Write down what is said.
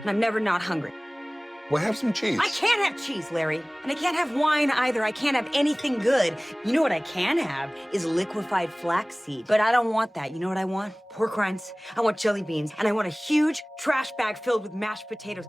And I'm never not hungry. Well, have some cheese. I can't have cheese, Larry. And I can't have wine either. I can't have anything good. You know what I can have is liquefied flaxseed. But I don't want that. You know what I want? Pork rinds. I want jelly beans. And I want a huge trash bag filled with mashed potatoes.